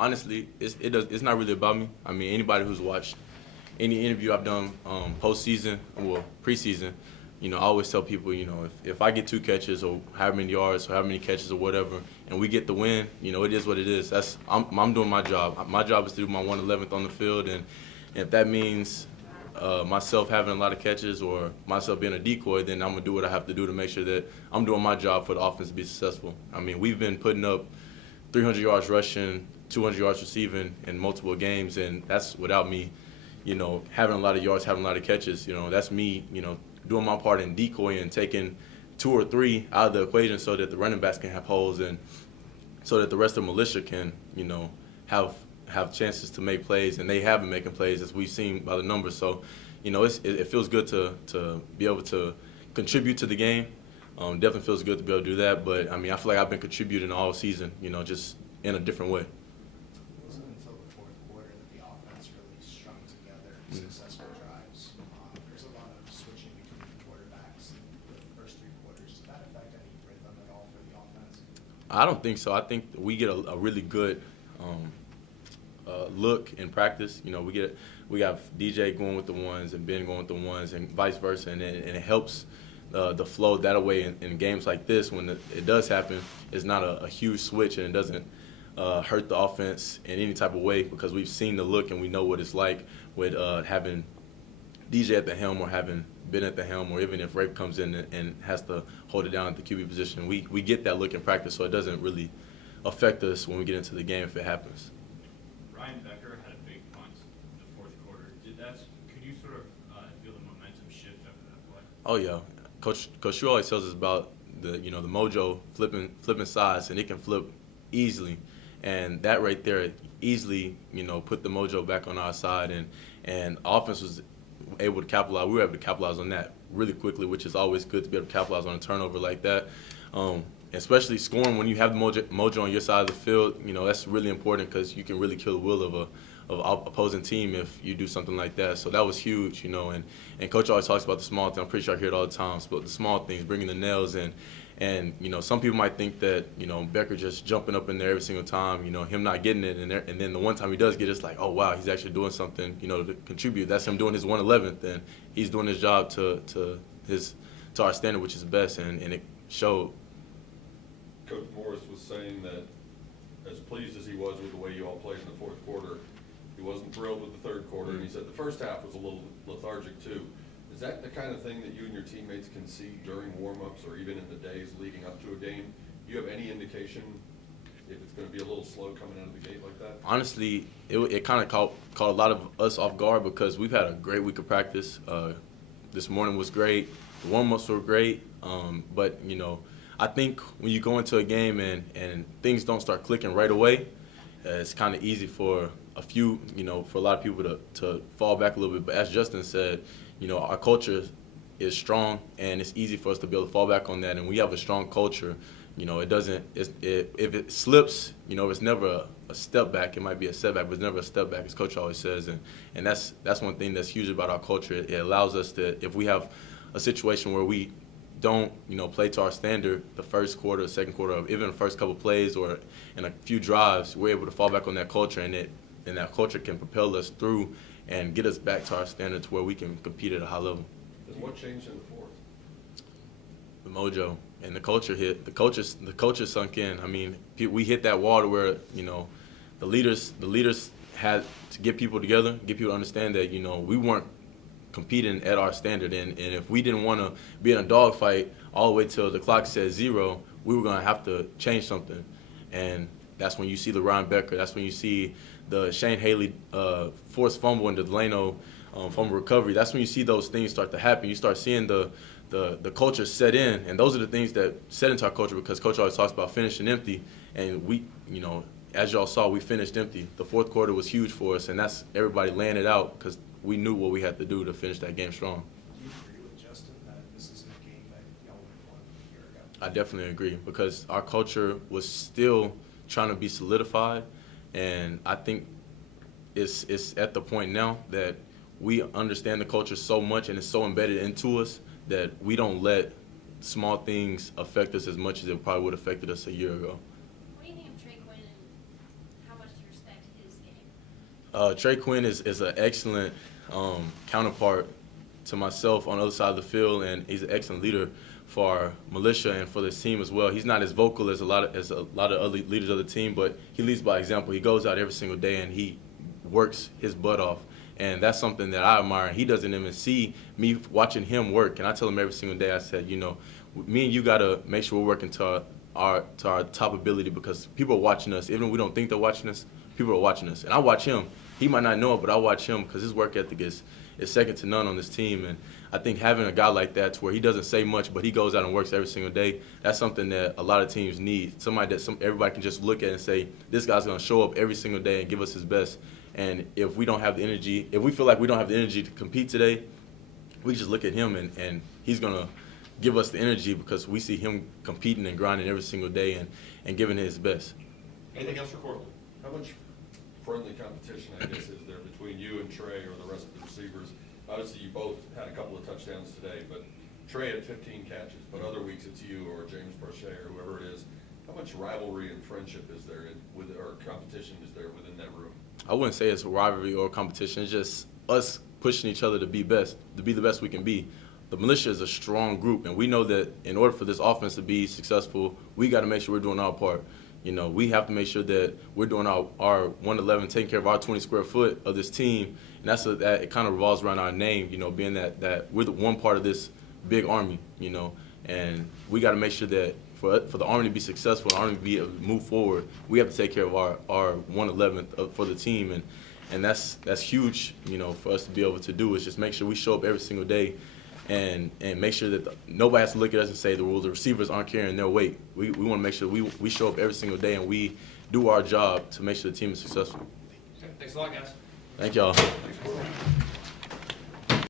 honestly, it's not really about me. I mean, anybody who's watched any interview I've done postseason or preseason, I always tell people, if I get 2 catches or however many yards or however many catches or whatever, and we get the win, it is what it is. I'm doing my job. My job is to do my 111th on the field, and if that means myself having a lot of catches or myself being a decoy, then I'm going to do what I have to do to make sure that I'm doing my job for the offense to be successful. I mean, we've been putting up 300 yards rushing, 200 yards receiving in multiple games, and that's without me, having a lot of yards, having a lot of catches. That's me, doing my part in decoying and taking 2 or 3 out of the equation so that the running backs can have holes and so that the rest of the militia can, have chances to make plays, and they have been making plays as we've seen by the numbers. So, it feels good to be able to contribute to the game. Definitely feels good to be able to do that. But I mean, I feel like I've been contributing all season, just in a different way. It wasn't until the fourth quarter that the offense really strung together successful drives. There's a lot of switching between quarterbacks in the first 3 quarters. Did that affect any rhythm at all for the offense? I don't think so. I think we get a really good look in practice. We got DJ going with the ones and Ben going with the ones and vice versa, and it helps the flow that way in games like this when it does happen. It's not a huge switch, and it doesn't hurt the offense in any type of way because we've seen the look and we know what it's like with having DJ at the helm or having Ben at the helm, or even if Rafe comes in and has to hold it down at the QB position. We get that look in practice, so it doesn't really affect us when we get into the game if it happens. Ryan Becker had a big punt in the fourth quarter. Could you sort of feel the momentum shift after that play? Oh yeah, Coach Shue always tells us about the mojo flipping sides, and it can flip easily, and that right there easily put the mojo back on our side, and offense was able to capitalize. We were able to capitalize on that really quickly, which is always good to be able to capitalize on a turnover like that. Especially scoring when you have the mojo on your side of the field, that's really important because you can really kill the will of an opposing team if you do something like that. So that was huge, and Coach always talks about the small things. I'm pretty sure I hear it all the time, but the small things, bringing the nails in. And, some people might think that, Becker just jumping up in there every single time, him not getting it, and then the one time he does get it, it's like, oh, wow, he's actually doing something, to contribute. That's him doing his 111th, and he's doing his job to our standard, which is best, and it showed. Coach Morris was saying that as pleased as he was with the way you all played in the fourth quarter, he wasn't thrilled with the third quarter, and he said the first half was a little lethargic too. Is that the kind of thing that you and your teammates can see during warm-ups or even in the days leading up to a game? Do you have any indication if it's going to be a little slow coming out of the gate like that? Honestly, it kind of caught a lot of us off guard because we've had a great week of practice. This morning was great. The warm-ups were great, but, I think when you go into a game and things don't start clicking right away, it's kind of easy for a few, for a lot of people to fall back a little bit. But as Justin said, our culture is strong, and it's easy for us to be able to fall back on that. And we have a strong culture. If it slips, it's never a step back. It might be a setback, but it's never a step back, as Coach always says. And that's one thing that's huge about our culture. It allows us to, if we have a situation where we don't, play to our standard the first quarter, second quarter, or even the first couple plays or in a few drives, we're able to fall back on that culture, and that culture can propel us through and get us back to our standard to where we can compete at a high level. And what changed in the fourth? The mojo and the culture hit. The culture sunk in. I mean, we hit that wall to where the leaders had to get people together, get people to understand that we weren't competing at our standard, and if we didn't want to be in a dogfight all the way till the clock said 0, we were going to have to change something. And that's when you see the Ryan Becker, that's when you see the Shane Haley forced fumble and the Delano fumble recovery. That's when you see those things start to happen. You start seeing the culture set in, and those are the things that set into our culture because Coach always talks about finishing empty, and we, as y'all saw, we finished empty. The fourth quarter was huge for us, and that's everybody laying it out because we knew what we had to do to finish that game strong. Do you agree with Justin that this isn't a game that y'all would have won a year ago? I definitely agree because our culture was still trying to be solidified, and I think it's at the point now that we understand the culture so much and it's so embedded into us that we don't let small things affect us as much as it probably would have affected us a year ago. What do you think of Trey Quinn and how much do you respect Trey Quinn is an excellent counterpart to myself on the other side of the field, and he's an excellent leader for our militia and for this team as well. He's not as vocal as a lot of other leaders of the team, but he leads by example. He goes out every single day and he works his butt off, and that's something that I admire. He doesn't even see me watching him work, and I tell him every single day. I said, you know, me and you got to make sure we're working to our top ability, because people are watching us. Even if we don't think they're watching us, people are watching us. And I watch him. He might not know it, but I watch him because his work ethic is second to none on this team. And I think having a guy like that, to where he doesn't say much, but he goes out and works every single day, that's something that a lot of teams need. Somebody that everybody can just look at and say, this guy's going to show up every single day and give us his best. And if we don't have the energy, if we feel like we don't have the energy to compete today, we just look at him and he's going to give us the energy, because we see him competing and grinding every single day and giving it his best. Anything else for Courtland? How much friendly competition, I guess, is there between you and Trey or the rest of the receivers? Obviously, you both had a couple of touchdowns today, but Trey had 15 catches, but other weeks it's you or James Prochet or whoever it is. How much rivalry and friendship is there or competition is there within that room? I wouldn't say it's a rivalry or competition. It's just us pushing each other to be the best we can be. The militia is a strong group, and we know that in order for this offense to be successful, we got to make sure we're doing our part. You know, we have to make sure that we're doing our 1-11, taking care of our 20 square foot of this team, and that it kind of revolves around our name, you know, being that we're the one part of this big army, you know, and we got to make sure that for the army to be successful, the army to be able to move forward, we have to take care of our 1-11 for the team, and that's huge, you know, for us to be able to do, is just make sure we show up every single day. And make sure that nobody has to look at us and say, well, the receivers aren't carrying their weight. We want to make sure we show up every single day and we do our job to make sure the team is successful. Okay, thanks a lot, guys. Thank y'all. Thanks, Courtland.